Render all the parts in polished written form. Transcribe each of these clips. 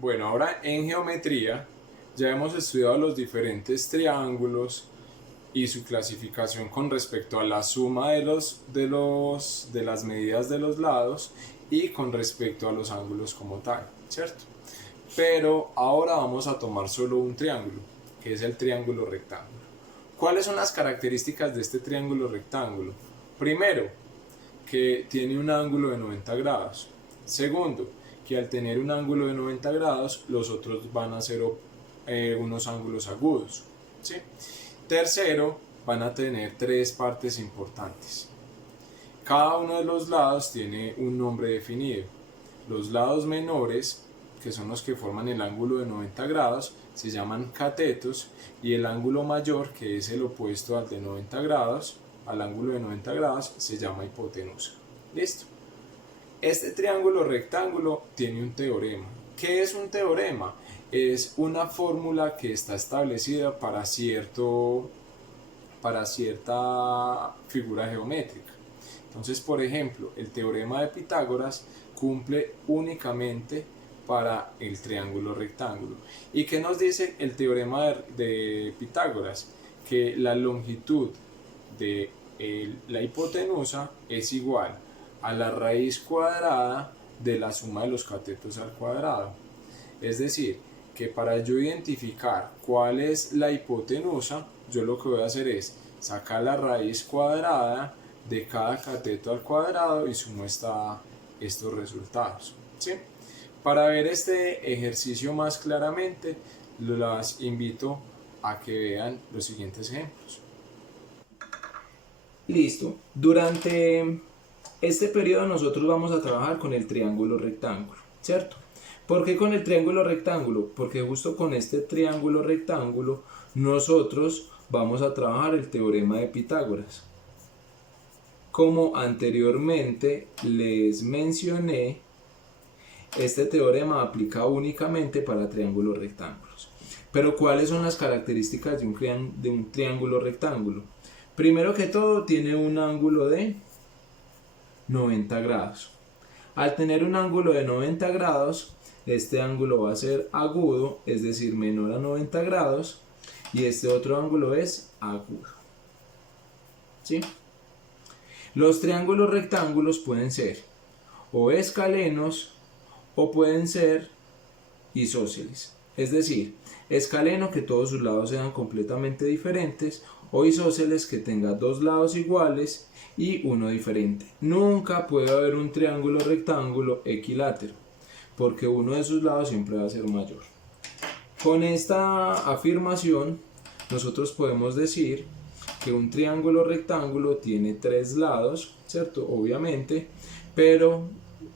Bueno, ahora en geometría ya hemos estudiado los diferentes triángulos y su clasificación con respecto a la suma de las medidas de los lados y con respecto a los ángulos como tal, ¿cierto? Pero ahora vamos a tomar solo un triángulo, que es el triángulo rectángulo. ¿Cuáles son las características de este triángulo rectángulo? Primero, que tiene un ángulo de 90 grados. Segundo, que al tener un ángulo de 90 grados, los otros van a ser unos ángulos agudos. ¿Sí? Tercero, van a tener tres partes importantes. Cada uno de los lados tiene un nombre definido. Los lados menores, que son los que forman el ángulo de 90 grados, se llaman catetos, y el ángulo mayor, que es el opuesto al de 90 grados, al ángulo de 90 grados, se llama hipotenusa. ¿Listo? Este triángulo rectángulo tiene un teorema. ¿Qué es un teorema? Es una fórmula que está establecida para cierta figura geométrica. Entonces, por ejemplo, el teorema de Pitágoras cumple únicamente para el triángulo rectángulo. ¿Y qué nos dice el teorema de Pitágoras? Que la longitud de la hipotenusa es igual a la raíz cuadrada de la suma de los catetos al cuadrado. Es decir, que para yo identificar cuál es la hipotenusa, yo lo que voy a hacer es sacar la raíz cuadrada de cada cateto al cuadrado y sumo estos resultados. ¿Sí? Para ver este ejercicio más claramente, los invito a que vean los siguientes ejemplos. Listo. Durante este periodo nosotros vamos a trabajar con el triángulo rectángulo, ¿cierto? ¿Por qué con el triángulo rectángulo? Porque justo con este triángulo rectángulo nosotros vamos a trabajar el teorema de Pitágoras. Como anteriormente les mencioné, este teorema aplica únicamente para triángulos rectángulos. Pero ¿cuáles son las características de un triángulo rectángulo? Primero que todo, tiene un ángulo de 90 grados. Al tener un ángulo de 90 grados, este ángulo va a ser agudo, es decir, menor a 90 grados, y este otro ángulo es agudo. ¿Sí? Los triángulos rectángulos pueden ser o escalenos o pueden ser isósceles. Es decir, escaleno que todos sus lados sean completamente diferentes, o isósceles que tenga dos lados iguales y uno diferente. Nunca puede haber un triángulo rectángulo equilátero, porque uno de sus lados siempre va a ser mayor. Con esta afirmación, nosotros podemos decir que un triángulo rectángulo tiene tres lados, ¿cierto? Obviamente, pero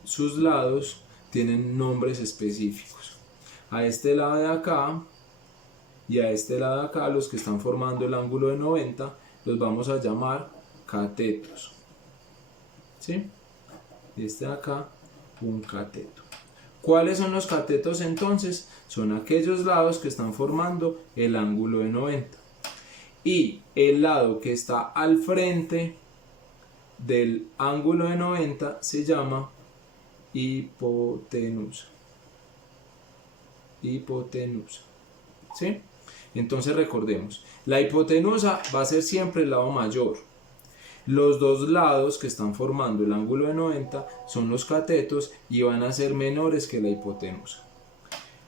sus lados tienen nombres específicos. A este lado de acá y a este lado de acá, los que están formando el ángulo de 90, los vamos a llamar catetos. ¿Sí? Este de acá, un cateto. ¿Cuáles son los catetos entonces? Son aquellos lados que están formando el ángulo de 90. Y el lado que está al frente del ángulo de 90 se llama hipotenusa. Hipotenusa. ¿Sí? Entonces recordemos, la hipotenusa va a ser siempre el lado mayor. Los dos lados que están formando el ángulo de 90 son los catetos y van a ser menores que la hipotenusa.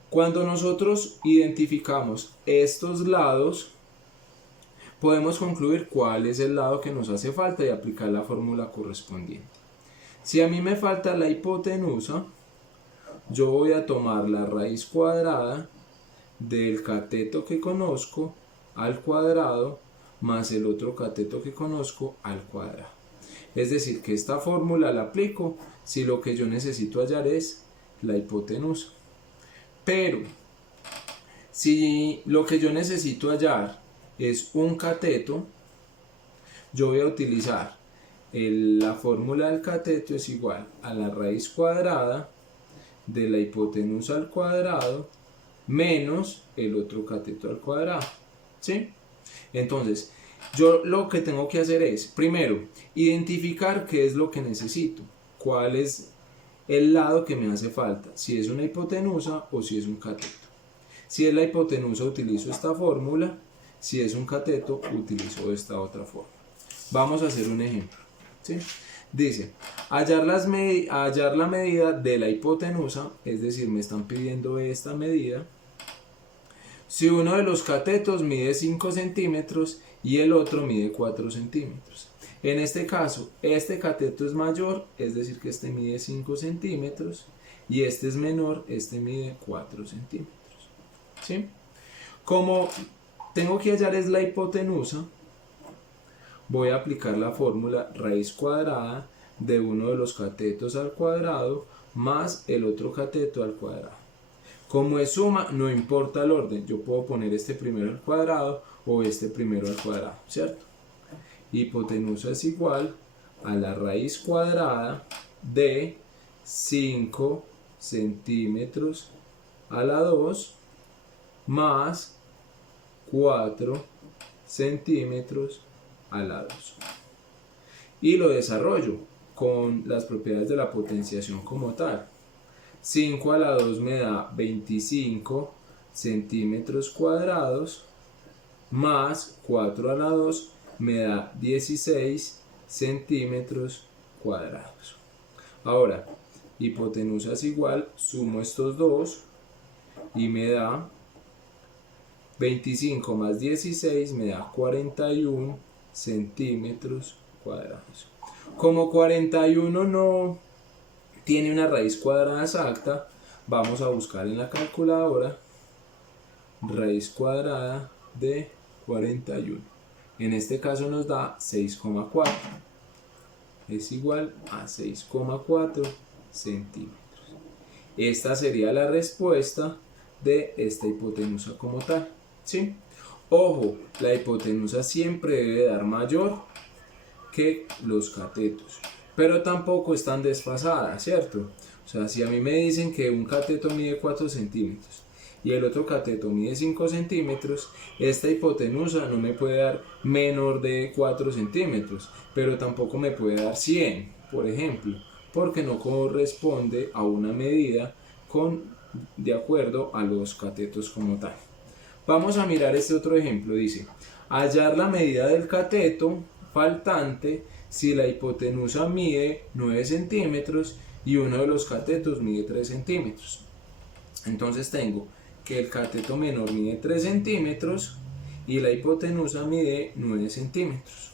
Cuando nosotros identificamos estos lados, podemos concluir cuál es el lado que nos hace falta y aplicar la fórmula correspondiente. Si a mí me falta la hipotenusa, yo voy a tomar la raíz cuadrada del cateto que conozco al cuadrado más el otro cateto que conozco al cuadrado. Es decir, que esta fórmula la aplico si lo que yo necesito hallar es la hipotenusa. Pero si lo que yo necesito hallar es un cateto, yo voy a utilizar la fórmula del cateto es igual a la raíz cuadrada de la hipotenusa al cuadrado menos el otro cateto al cuadrado. ¿Sí? Entonces, yo lo que tengo que hacer es, primero, identificar qué es lo que necesito, cuál es el lado que me hace falta, si es una hipotenusa o si es un cateto. Si es la hipotenusa utilizo esta fórmula, si es un cateto utilizo esta otra fórmula. Vamos a hacer un ejemplo, ¿sí? Dice, hallar la medida de la hipotenusa, es decir, me están pidiendo esta medida, si uno de los catetos mide 5 centímetros y el otro mide 4 centímetros. En este caso, este cateto es mayor, es decir, que este mide 5 centímetros y este es menor, este mide 4 centímetros. ¿Sí? Como tengo que hallar es la hipotenusa, voy a aplicar la fórmula raíz cuadrada de uno de los catetos al cuadrado más el otro cateto al cuadrado. Como es suma, no importa el orden, yo puedo poner este primero al cuadrado o este primero al cuadrado, ¿cierto? Hipotenusa es igual a la raíz cuadrada de 5 centímetros a la 2 más 4 centímetros a la 2. Y lo desarrollo con las propiedades de la potenciación como tal. 5 a la 2 me da 25 centímetros cuadrados más 4 a la 2 me da 16 centímetros cuadrados. Ahora, hipotenusa es igual, sumo estos dos y me da 25 más 16 me da 41 centímetros cuadrados. Como 41 no tiene una raíz cuadrada exacta, vamos a buscar en la calculadora raíz cuadrada de 41. En este caso nos da 6,4. Es igual a 6,4 centímetros. Esta sería la respuesta de esta hipotenusa como tal, ¿sí? Ojo, la hipotenusa siempre debe dar mayor que los catetos, pero tampoco es tan desfasada, ¿cierto? O sea, si a mí me dicen que un cateto mide 4 centímetros y el otro cateto mide 5 centímetros, esta hipotenusa no me puede dar menor de 4 centímetros, pero tampoco me puede dar 100, por ejemplo, porque no corresponde a una medida de acuerdo a los catetos como tal. Vamos a mirar este otro ejemplo, dice, hallar la medida del cateto faltante si la hipotenusa mide 9 centímetros y uno de los catetos mide 3 centímetros. Entonces tengo que el cateto menor mide 3 centímetros y la hipotenusa mide 9 centímetros.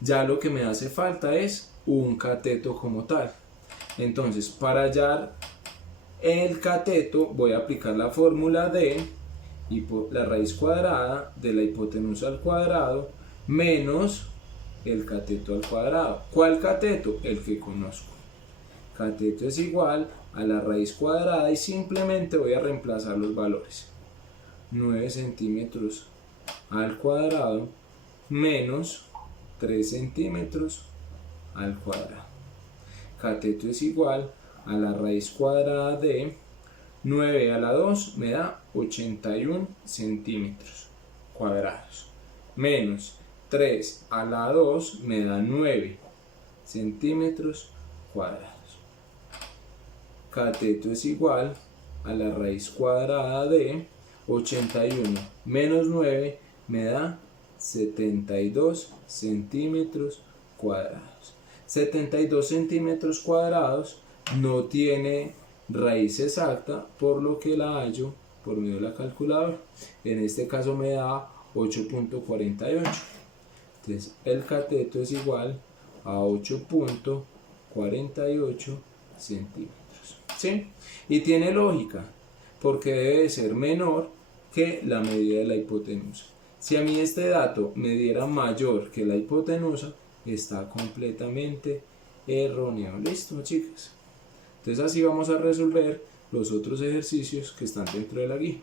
Ya lo que me hace falta es un cateto como tal. Entonces, para hallar el cateto voy a aplicar la fórmula de la raíz cuadrada de la hipotenusa al cuadrado menos el cateto al cuadrado. ¿Cuál cateto? El que conozco. Cateto es igual a la raíz cuadrada y simplemente voy a reemplazar los valores. 9 centímetros al cuadrado menos 3 centímetros al cuadrado. Cateto es igual a la raíz cuadrada de 9 a la 2 me da 81 centímetros cuadrados menos 3 a la 2 me da 9 centímetros cuadrados. Cateto es igual a la raíz cuadrada de 81 menos 9 me da 72 centímetros cuadrados. 72 centímetros cuadrados no tiene raíz exacta, por lo que la hallo por medio de la calculadora. En este caso me da 8.48. Entonces el cateto es igual a 8.48 centímetros. ¿Sí? Y tiene lógica, porque debe de ser menor que la medida de la hipotenusa. Si a mí este dato me diera mayor que la hipotenusa, está completamente erróneo. ¿Listo, chicas? Entonces así vamos a resolver los otros ejercicios que están dentro de la guía.